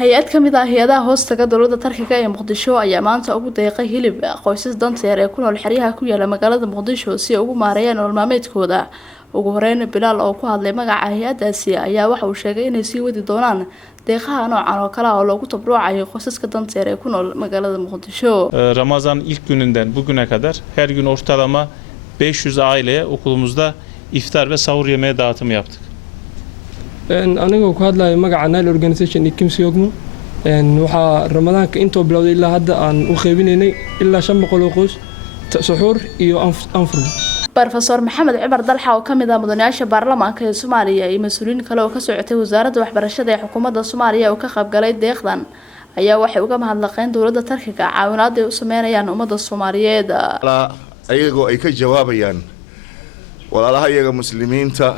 hay-ad ka mid ah hay-adaha hoostaga dowladda Turkiga ee Muqdisho ayaa maanta ugu deeqay hilib qoysas danta yar ee ku nool xeryaha ku yaala magaalada Muqdisho si ay ugu maareeyaan nolol maalmeedkooda. Ugu horeyn Bilaal oo ku hadlay magaca hay-adaasi ayaa waxa uu sheegay inay sii wadi doonaan deeqaha noocan oo kale oo loogu tabarucayo qoysaska danta yar ee ku nool magaalada Muqdisho. Ramazan ilk gününden bugüne kadar her gün ortalama 500 aileye okulumuzda iftar ve sahur yemeği dağıtımı yaptık. Anigoo ku hadlayo magaca Nile Organization iyo Kimsi Ogmo waxaa ramadaanka intoo bilowday ilaa hadda aan u qeybinaynay ilaa 500 qoys suxuur iyo anfur. Professor Maxamed Cumar Dalxa oo kamid ah mudanayaasha baarlamaanka ee Soomaaliya iyo mas'uuliyiin kale oo ka socotay wasaaradda waxbarashada ee xukuumadda Soomaaliya oo ka qayb galay deeqdan ayaa waxay uga mahadnaqeen dowladda Turkiga caawinaad ay u sameynayaan ummadda Soomaaliyeed. Ayagoo ay ka jawaabayaan walaalaha iyaga muslimiinta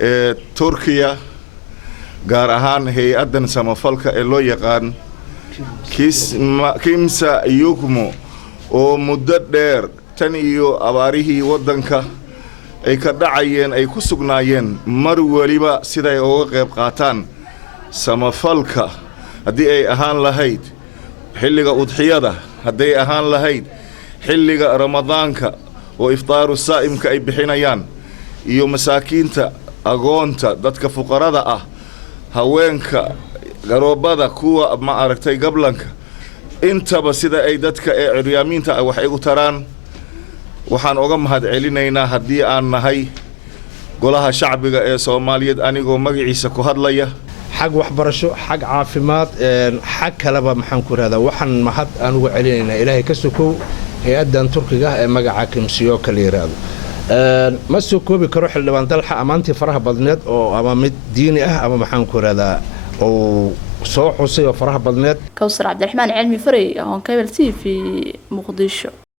ee Turkiya gaar ahaan hay-adan samafalka ee loo yaqaan Kimsa Ogmo oo muddo dheer tan iyo abaarihii wadanka ay ka dhacayeen ay ku sugnaayeen mar waliba siday uga qayb qaataan samafalka haddii ay ahaan lahayd xilliga udxiyada hadday ahaan lahayd xilliga ramadaanka oo iftaaru saa'imka ay bixinayaan iyo masaakiinta agoonta dadka fuqarada ah haweenka garoobada kuwa ma aragtay gablanka intaba sida ay dadka ee curyaamiinta wax ay u taraan waxaan uga mahad celinaynaa haddii aan nahay golaha shacbiga ee Soomaaliyeed anigoo magaciisa ku hadlaya xag waxbarasho xag caafimaad xag kaleba maxaan ku raada waxaan mahad aan uga celinaynaa Ilaahay ka sokow hay-adan Turkiga ee magaca Kimsi oo kale yiraahdo ma soo koobi karo xildhibaan Dalxa amaantii faraha badneed oo ama mid diini ah ama maxaan ku raada oo soo xusay oo faraha badneed Kawsar Cabdiraxmaan Cilmi Faray oo Cable TV Muqdisho.